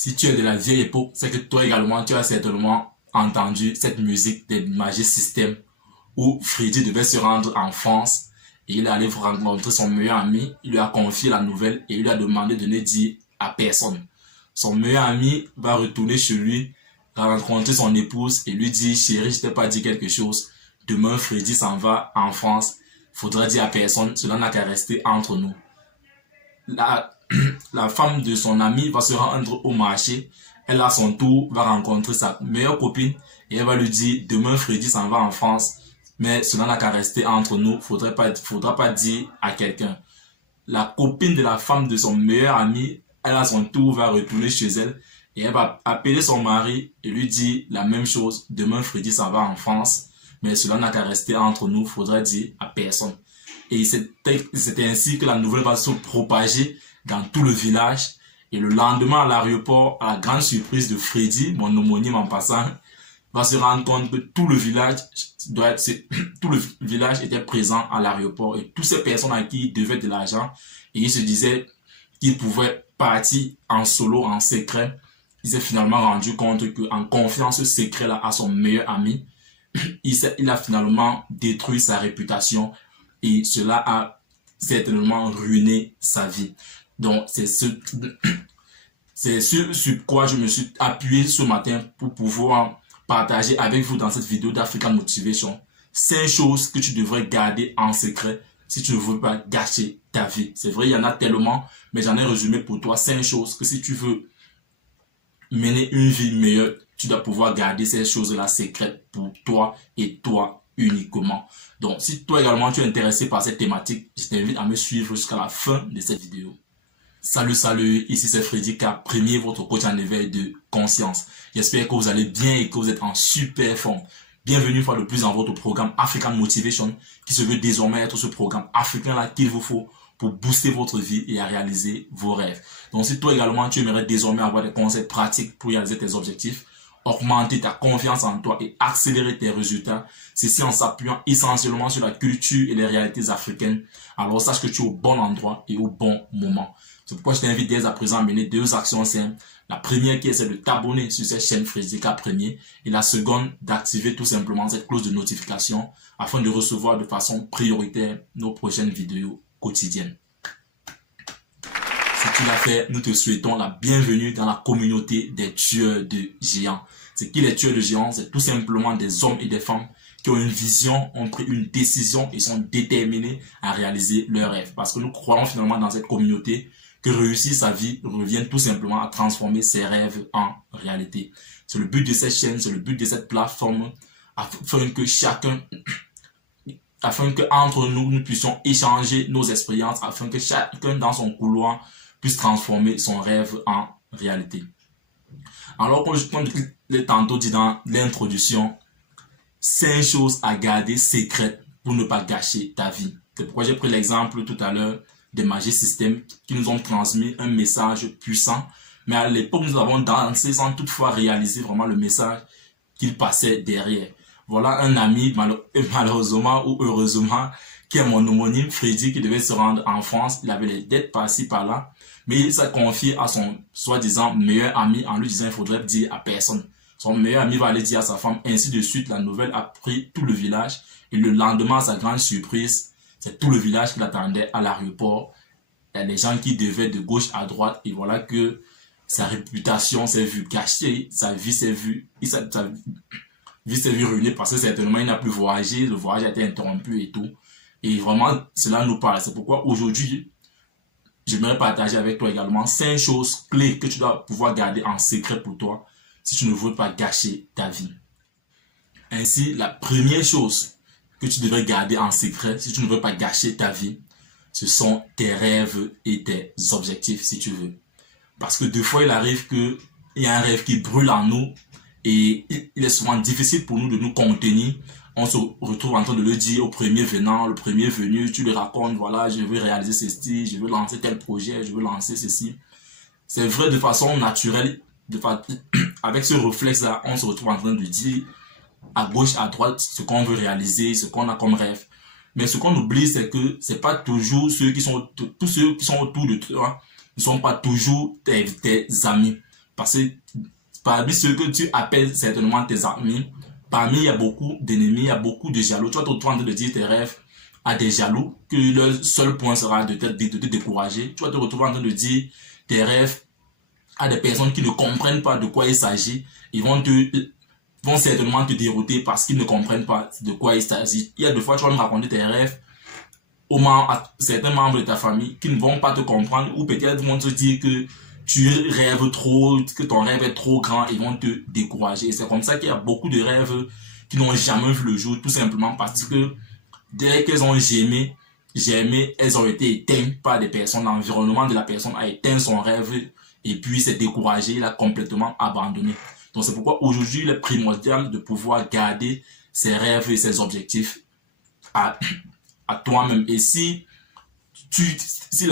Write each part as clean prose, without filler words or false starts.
Si tu es de la vieille époque, c'est que toi également, tu as certainement entendu cette musique des Magic System où Freddy devait se rendre en France et il est allé rencontrer son meilleur ami. Il lui a confié la nouvelle et il lui a demandé de ne dire à personne. Son meilleur ami va retourner chez lui, rencontrer son épouse et lui dire: chérie, je t'ai pas dit quelque chose. Demain, Freddy s'en va en France. Faudra dire à personne. Cela n'a qu'à rester entre nous. La femme de son ami va se rendre au marché. Elle, à son tour, va rencontrer sa meilleure copine et elle va lui dire: demain, Freddy s'en va en France. Mais cela n'a qu'à rester entre nous. Faudra pas dire à quelqu'un. La copine de la femme de son meilleur ami, elle, à son tour, va retourner chez elle et elle va appeler son mari et lui dire la même chose: demain, Freddy s'en va en France. Mais cela n'a qu'à rester entre nous. Faudra dire à personne. Et c'est ainsi que la nouvelle va se propager dans tout le village. Et le lendemain, à l'aéroport, à la grande surprise de Freddy, mon homonyme en passant, va se rendre compte que tout le village était présent à l'aéroport. Et toutes ces personnes à qui il devait de l'argent, et il se disait qu'il pouvait partir en solo, en secret. Il s'est finalement rendu compte qu'en confiant ce secret-là à son meilleur ami, il a finalement détruit sa réputation. Et cela a certainement ruiné sa vie. Donc, c'est sur quoi je me suis appuyé ce matin pour pouvoir partager avec vous dans cette vidéo d'African Motivation 5 choses que tu devrais garder en secret si tu ne veux pas gâcher ta vie. C'est vrai, il y en a tellement, mais j'en ai résumé pour toi 5 choses que si tu veux mener une vie meilleure, tu dois pouvoir garder ces choses-là secrètes pour toi et toi uniquement. Donc, si toi également tu es intéressé par cette thématique, je t'invite à me suivre jusqu'à la fin de cette vidéo. Salut, ici c'est Freddy K, premier votre coach en éveil de conscience. J'espère que vous allez bien et que vous êtes en super forme. Bienvenue une fois de plus dans votre programme African Motivation, qui se veut désormais être ce programme africain-là qu'il vous faut pour booster votre vie et à réaliser vos rêves. Donc, si toi également tu aimerais désormais avoir des conseils pratiques pour réaliser tes objectifs, augmenter ta confiance en toi et accélérer tes résultats, ceci en s'appuyant essentiellement sur la culture et les réalités africaines, alors sache que tu es au bon endroit et au bon moment. C'est pourquoi je t'invite dès à présent à mener 2 actions simples. La première qui est celle de t'abonner sur cette chaîne Freddy K Premier et la seconde d'activer tout simplement cette cloche de notification afin de recevoir de façon prioritaire nos prochaines vidéos quotidiennes. Si tu l'as fait, nous te souhaitons la bienvenue dans la communauté des tueurs de géants. C'est qui les tueurs de géants? C'est tout simplement des hommes et des femmes qui ont une vision, ont pris une décision et sont déterminés à réaliser leurs rêves. Parce que nous croyons finalement dans cette communauté que réussir sa vie revient tout simplement à transformer ses rêves en réalité. C'est le but de cette chaîne, c'est le but de cette plateforme, afin que entre nous, nous puissions échanger nos expériences, afin que chacun dans son couloir puisse transformer son rêve en réalité. Alors, comme je l'ai tantôt dit dans l'introduction, 5 choses à garder secrètes pour ne pas gâcher ta vie. C'est pourquoi j'ai pris l'exemple tout à l'heure des Magic System qui nous ont transmis un message puissant. Mais à l'époque, nous avons dansé sans toutefois réaliser vraiment le message qu'il passait derrière. Voilà un ami, malheureusement ou heureusement, qui est mon homonyme, Freddy, qui devait se rendre en France. Il avait les dettes par-ci, par-là. Mais il s'est confié à son soi-disant meilleur ami en lui disant il faudrait dire à personne. Son meilleur ami va aller dire à sa femme. Ainsi de suite, la nouvelle a pris tout le village. Et le lendemain, à sa grande surprise, c'est tout le village qui l'attendait à l'aéroport. Il y a des gens qui devaient de gauche à droite. Et voilà que sa réputation s'est vue gâchée. Sa vie s'est vue ruinée parce que certainement il n'a plus voyagé. Le voyage a été interrompu et tout. Et vraiment, cela nous parle. C'est pourquoi aujourd'hui, j'aimerais partager avec toi également 5 choses clés que tu dois pouvoir garder en secret pour toi si tu ne veux pas gâcher ta vie. Ainsi, la première chose que tu devrais garder en secret si tu ne veux pas gâcher ta vie, ce sont tes rêves et tes objectifs si tu veux. Parce que des fois, il arrive qu'il y a un rêve qui brûle en nous et il est souvent difficile pour nous de nous contenir. On se retrouve en train de le dire au premier venant, le premier venu, tu lui racontes, voilà, je veux réaliser ceci, je veux lancer tel projet, je veux lancer ceci. C'est vrai de façon naturelle, avec ce réflexe-là, on se retrouve en train de dire à gauche, à droite, ce qu'on veut réaliser, ce qu'on a comme rêve. Mais ce qu'on oublie, c'est que c'est pas toujours tous ceux qui sont autour de toi ne sont pas toujours tes amis. Parce que parmi ceux que tu appelles certainement tes amis, parmi il y a beaucoup d'ennemis, il y a beaucoup de jaloux. Tu vas te retrouver en train de dire tes rêves à des jaloux, que leur seul point sera de te décourager. Tu vas te retrouver en train de dire tes rêves à des personnes qui ne comprennent pas de quoi il s'agit. Ils vont certainement te dérouter parce qu'ils ne comprennent pas de quoi il s'agit. Il y a des fois, tu vas me raconter tes rêves à certains membres de ta famille qui ne vont pas te comprendre, ou peut-être vont te dire que tu rêves trop, que ton rêve est trop grand, et vont te décourager. Et c'est comme ça qu'il y a beaucoup de rêves qui n'ont jamais vu le jour, tout simplement parce que dès qu'elles ont germé, elles ont été éteintes par des personnes. L'environnement de la personne a éteint son rêve et puis s'est découragé, il a complètement abandonné. Donc c'est pourquoi aujourd'hui il est primordial de pouvoir garder ses rêves et ses objectifs à toi-même. Et s'il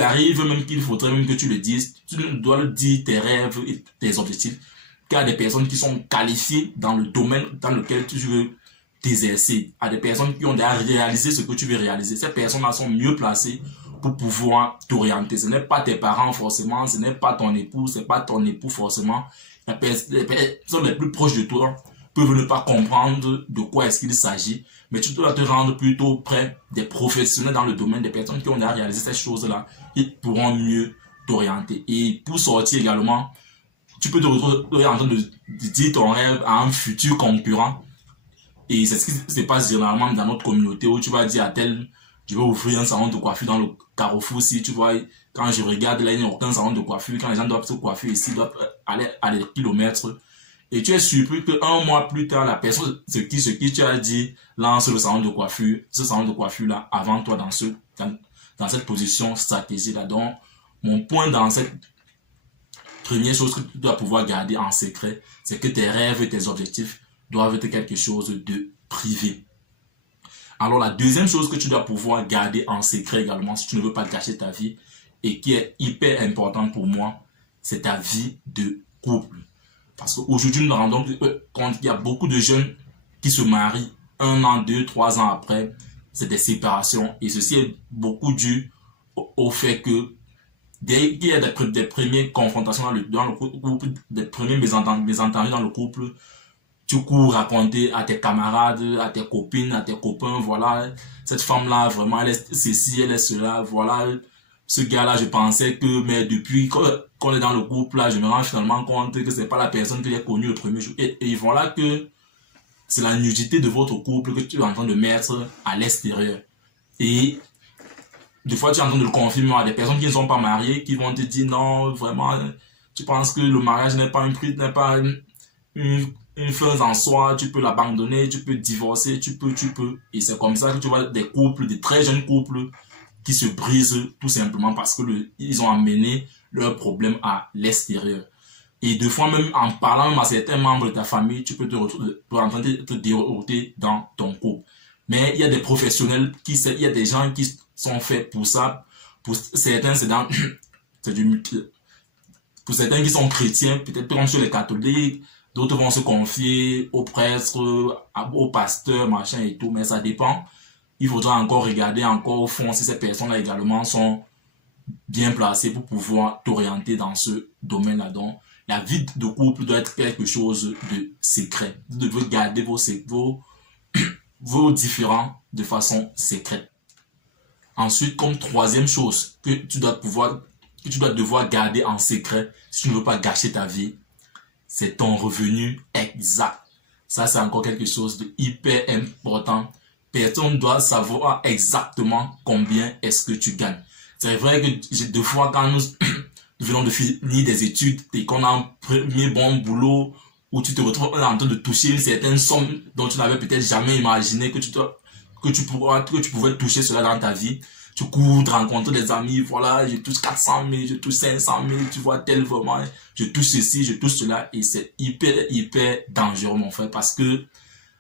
arrive même qu'il faudrait même que tu le dises, tu dois le dire, tes rêves et tes objectifs, qu'à des personnes qui sont qualifiées dans le domaine dans lequel tu veux t'exercer, à des personnes qui ont déjà réalisé ce que tu veux réaliser. Ces personnes-là sont mieux placées pour pouvoir t'orienter. Ce n'est pas tes parents forcément, ce n'est pas ton époux, ce n'est pas ton époux forcément. Les personnes les plus proches de toi peuvent ne pas comprendre de quoi est-ce qu'il s'agit, mais tu dois te rendre plutôt près des professionnels dans le domaine, des personnes qui ont déjà réalisé ces choses-là. Ils pourront mieux t'orienter. Et pour sortir également, tu peux te retrouver en train de dire ton rêve à un futur concurrent. Et c'est ce qui se passe généralement dans notre communauté, où tu vas dire à tel, je vais ouvrir un salon de coiffure dans le Carrefour. Si tu vois, quand je regarde là, il n'y a aucun salon de coiffure. Quand les gens doivent se coiffer ici, ils doivent aller à des kilomètres. Et tu es surpris qu'un mois plus tard, la personne, ce qui tu as dit, lance le salon de coiffure, ce salon de coiffure là, avant toi dans cette position stratégique là. Donc, mon point dans cette première chose que tu dois pouvoir garder en secret, c'est que tes rêves et tes objectifs doivent être quelque chose de privé. Alors la deuxième chose que tu dois pouvoir garder en secret également, si tu ne veux pas gâcher ta vie, et qui est hyper importante pour moi, c'est ta vie de couple. Parce qu'aujourd'hui, nous nous rendons compte qu'il y a beaucoup de jeunes qui se marient 1 an, 2, 3 ans après. C'est des séparations. Et ceci est beaucoup dû au fait que dès qu'il y a des premières confrontations dans le couple, des premiers mésentendus dans le couple, tu cours raconter à tes camarades, à tes copines, à tes copains, voilà, cette femme-là, vraiment, elle est ceci, elle est cela, voilà, ce gars-là, je pensais que, mais depuis qu'on est dans le couple, là, je me rends finalement compte que c'est pas la personne que j'ai connue le premier jour. Et voilà que c'est la nudité de votre couple que tu es en train de mettre à l'extérieur. Et des fois, tu es en train de le confirmer à des personnes qui ne sont pas mariées, qui vont te dire, non, vraiment, tu penses que le mariage n'est pas une fin en soi, tu peux l'abandonner, tu peux divorcer, tu peux. Et c'est comme ça que tu vois des couples, des très jeunes couples, qui se brisent tout simplement parce que ils ont amené leurs problèmes à l'extérieur. Et des fois même en parlant même à certains membres de ta famille, tu peux te dérouter dans ton couple. Mais il y a des professionnels, il y a des gens qui sont faits pour ça. Pour certains, pour certains qui sont chrétiens, peut-être comme sur les catholiques, d'autres vont se confier aux prêtres, aux pasteurs, machin et tout, mais ça dépend. Il faudra encore regarder encore au fond si ces personnes-là également sont bien placées pour pouvoir t'orienter dans ce domaine-là. Donc, la vie de couple doit être quelque chose de secret. Vous devez garder vos différends de façon secrète. Ensuite, comme troisième chose que tu dois devoir garder en secret si tu ne veux pas gâcher ta vie, c'est ton revenu exact. Ça, c'est encore quelque chose de hyper important. Personne doit savoir exactement combien est-ce que tu gagnes. C'est vrai que des fois, quand nous venons de finir des études et qu'on a un premier bon boulot où tu te retrouves en train de toucher une certaine somme dont tu n'avais peut-être jamais imaginé que tu pouvais toucher cela dans ta vie. Tu cours de rencontrer des amis, voilà, je touche 400 000, je touche 500 000, tu vois, tel vraiment, je touche ceci, je touche cela, et c'est hyper dangereux, mon frère, parce que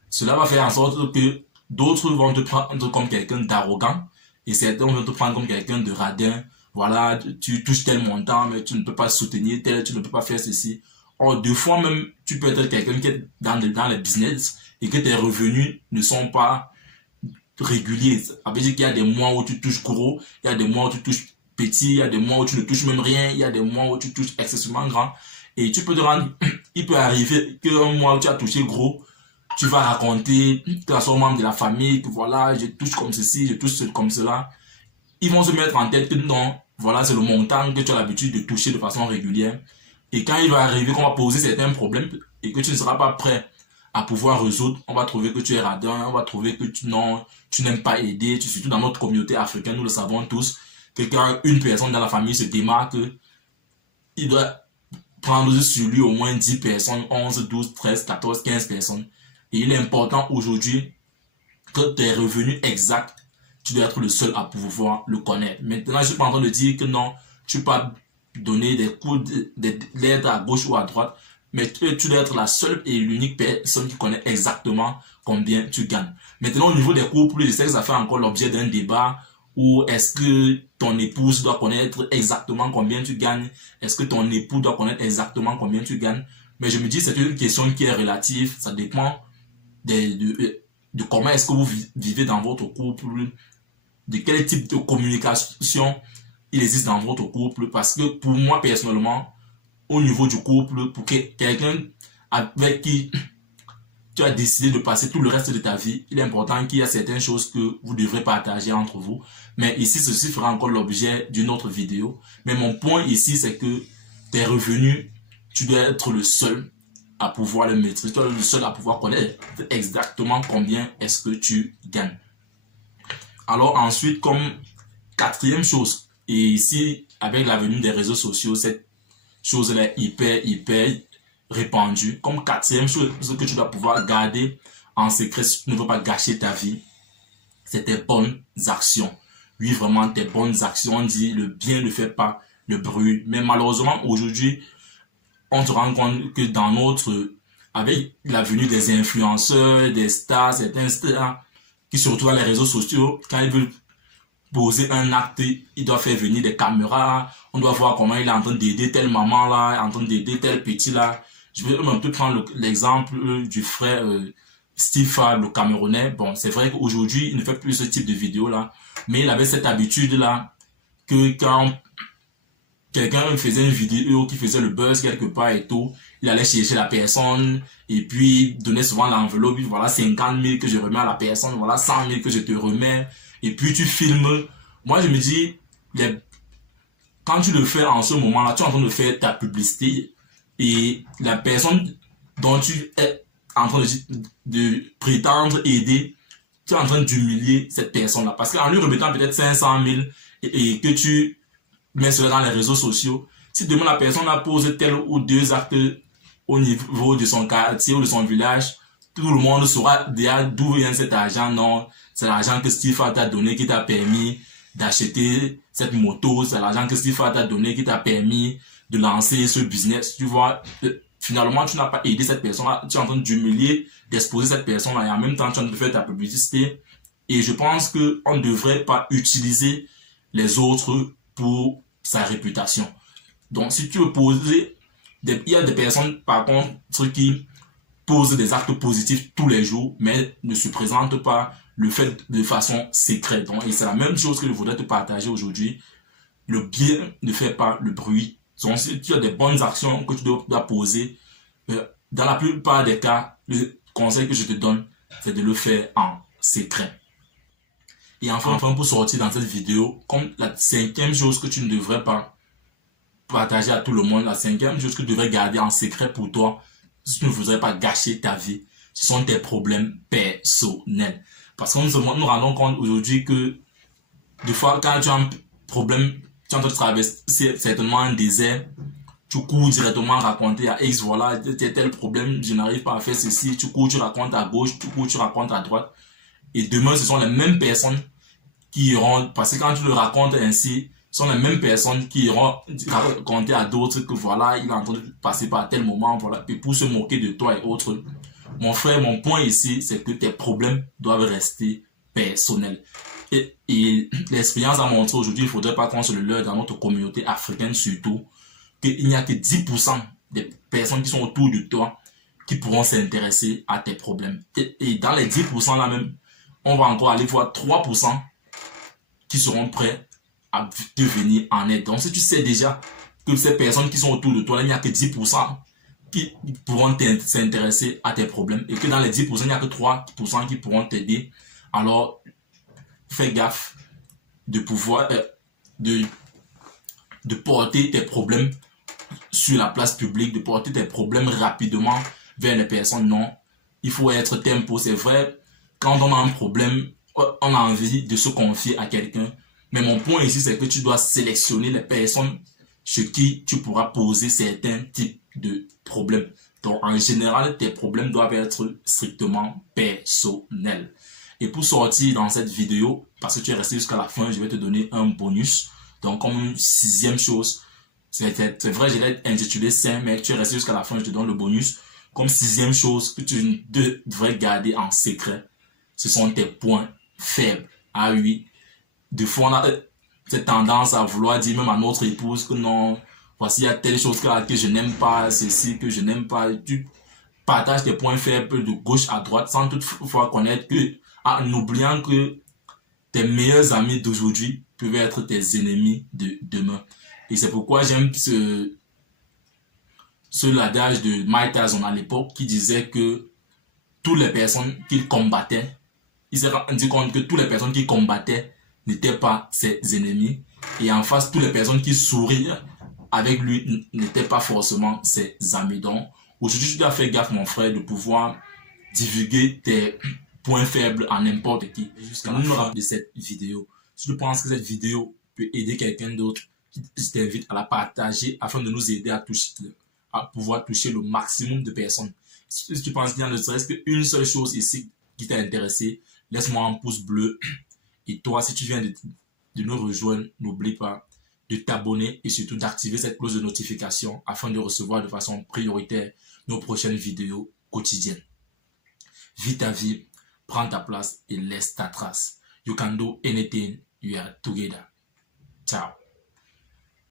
cela va faire en sorte que d'autres vont te prendre comme quelqu'un d'arrogant, et certains vont te prendre comme quelqu'un de radin. Voilà, tu touches tel montant, mais tu ne peux pas soutenir tel, tu ne peux pas faire ceci. Or, des fois même, tu peux être quelqu'un qui est dans le business, et que tes revenus ne sont pas régulier. Ça veut dire qu'il y a des mois où tu touches gros, il y a des mois où tu touches petit, il y a des mois où tu ne touches même rien, il y a des mois où tu touches excessivement grand. Et tu peux te rendre, il peut arriver qu'un mois où tu as touché gros, tu vas raconter que la soeur membre de la famille, que voilà, je touche comme ceci, je touche comme cela. Ils vont se mettre en tête que non, voilà, c'est le montant que tu as l'habitude de toucher de façon régulière. Et quand il va arriver qu'on va poser certains problèmes et que tu ne seras pas prêt à pouvoir résoudre, on va trouver que tu es radin, on va trouver que tu n'aimes pas aider, surtout dans notre communauté africaine, nous le savons tous, que quand une personne dans la famille se démarque, il doit prendre sur lui au moins 10 personnes, 11, 12, 13, 14, 15 personnes. Et il est important aujourd'hui que tes revenus exacts, tu dois être le seul à pouvoir le connaître. Maintenant, je ne suis pas en train de dire que non, tu peux pas donner des coups de l'aide à gauche ou à droite, mais tu dois être la seule et l'unique personne qui connaît exactement combien tu gagnes. Maintenant, au niveau des couples, je sais que ça fait encore l'objet d'un débat. Ou est-ce que ton épouse doit connaître exactement combien tu gagnes? Est-ce que ton époux doit connaître exactement combien tu gagnes? Mais je me dis, c'est une question qui est relative. Ça dépend de comment est-ce que vous vivez dans votre couple, de quel type de communication il existe dans votre couple. Parce que pour moi, personnellement, au niveau du couple, pour quelqu'un avec qui tu as décidé de passer tout le reste de ta vie, il est important qu'il y ait certaines choses que vous devrez partager entre vous. Mais ici, ceci fera encore l'objet d'une autre vidéo. Mais mon point ici, c'est que tes revenus, tu dois être le seul à pouvoir les maîtriser. Tu dois être le seul à pouvoir connaître exactement combien est-ce que tu gagnes. Alors ensuite, comme quatrième chose, et ici, avec la venue des réseaux sociaux, cette chose-là est hyper répandue. Comme quatrième chose que tu dois pouvoir garder en secret si tu ne veux pas gâcher ta vie, c'est tes bonnes actions. Oui, vraiment, tes bonnes actions. On dit le bien ne fait pas le bruit. Mais malheureusement, aujourd'hui, on se rend compte que dans avec la venue des influenceurs, des stars, certains stars, qui se retrouvent dans les réseaux sociaux, quand ils veulent poser un acte, ils doivent faire venir des caméras, on doit voir comment il est en train d'aider telle maman là, en train d'aider tel petit là. Je vais un peu prendre l'exemple du frère Steve Fall, le Camerounais. Bon, c'est vrai qu'aujourd'hui, il ne fait plus ce type de vidéo là, mais il avait cette habitude là, que quand quelqu'un faisait une vidéo qui faisait le buzz quelque part et tout, il allait chercher la personne et puis donnait souvent l'enveloppe, voilà 50 000 que je remets à la personne, voilà 100 000 que je te remets, et puis tu filmes. Moi je me dis, quand tu le fais en ce moment-là, tu es en train de faire ta publicité et la personne dont tu es en train de prétendre aider, tu es en train d'humilier cette personne-là. Parce qu'en lui remettant peut-être 500 000 et que tu mets cela dans les réseaux sociaux, si demain la personne a posé tel ou deux actes au niveau de son quartier ou de son village, tout le monde saura déjà d'où vient cet argent. Non, c'est l'argent que Steve t'a donné qui t'a permis d'acheter cette moto, c'est l'argent que Steve t'a donné qui t'a permis de lancer ce business. Tu vois, finalement, tu n'as pas aidé cette personne-là, tu es en train d'humilier, d'exposer cette personne-là et en même temps, tu es en train de faire ta publicité. Et je pense qu'on ne devrait pas utiliser les autres pour sa réputation. Donc, si tu veux poser, il y a des personnes, par contre, qui posent des actes positifs tous les jours, mais ne se présentent pas le fait de façon secrète. Donc, et c'est la même chose que je voudrais te partager aujourd'hui. Le bien ne fait pas le bruit. Donc, si tu as des bonnes actions que tu dois poser, dans la plupart des cas, le conseil que je te donne, c'est de le faire en secret. Et enfin, pour sortir dans cette vidéo, comme la cinquième chose que tu ne devrais pas partager à tout le monde, la cinquième chose que tu devrais garder en secret pour toi, si tu ne voudrais pas gâcher ta vie, ce sont tes problèmes personnels. Parce que nous rendons compte aujourd'hui que des fois, quand tu as un problème, tu es en train de traverser certainement un désert, tu cours directement raconter à X, voilà, tel problème, je n'arrive pas à faire ceci, tu cours, tu racontes à gauche, tu cours, tu racontes à droite. Et demain, ce sont les mêmes personnes qui iront, parce que quand tu le racontes ainsi, ce sont les mêmes personnes qui iront raconter à d'autres que voilà, il est en train de passer par tel moment, voilà, et pour se moquer de toi et autres. Mon frère, mon point ici, c'est que tes problèmes doivent rester personnels. Et l'expérience a montré aujourd'hui, il ne faudrait pas qu'on se le leurre dans notre communauté africaine surtout, qu'il n'y a que 10% des personnes qui sont autour de toi qui pourront s'intéresser à tes problèmes. Et dans les 10% là même, on va encore aller voir 3% qui seront prêts à te venir en aide. Donc si tu sais déjà que ces personnes qui sont autour de toi, il n'y a que 10% qui pourront s'intéresser à tes problèmes et que dans les 10%, il n'y a que 3% qui pourront t'aider. Alors, fais gaffe de pouvoir de porter tes problèmes sur la place publique, de porter tes problèmes rapidement vers les personnes. Non, il faut être tempo. C'est vrai, quand on a un problème, on a envie de se confier à quelqu'un. Mais mon point ici, c'est que tu dois sélectionner les personnes chez qui tu pourras poser certains types de problèmes. Donc, en général, tes problèmes doivent être strictement personnels. Et pour sortir dans cette vidéo, parce que tu es resté jusqu'à la fin, je vais te donner un bonus. Donc, comme une 6e chose, c'est vrai, je l'ai intitulé 5, mais tu es resté jusqu'à la fin, je te donne le bonus. Comme 6e chose que tu devrais garder en secret, ce sont tes points faibles. Ah oui, des fois on a cette tendance à vouloir dire même à notre épouse que non, voici il y a telle chose que je n'aime pas, ceci que je n'aime pas. Tu partages tes points faibles de gauche à droite sans toutefois connaître que, en oubliant que tes meilleurs amis d'aujourd'hui peuvent être tes ennemis de demain. Et c'est pourquoi j'aime ce adage de Mike Tyson à l'époque qui disait que toutes les personnes qu'il combattait, il s'est rendu compte que toutes les personnes qu'il combattait n'étaient pas ses ennemis. Et en face, toutes les personnes qui souriaient avec lui n'étaient pas forcément ses amis. Donc, aujourd'hui, tu dois faire gaffe, mon frère, de pouvoir divulguer tes points faibles à n'importe qui. Jusqu'à la fin de cette vidéo, si tu penses que cette vidéo peut aider quelqu'un d'autre, je t'invite à la partager afin de nous aider à pouvoir toucher le maximum de personnes. Si tu penses qu'il y a ne serait-ce qu'une seule chose ici qui t'a intéressé, laisse-moi un pouce bleu. Et toi, si tu viens de nous rejoindre, n'oublie pas de t'abonner et surtout d'activer cette cloche de notification afin de recevoir de façon prioritaire nos prochaines vidéos quotidiennes. Vis ta vie, prends ta place et laisse ta trace. You can do anything, you are together. Ciao.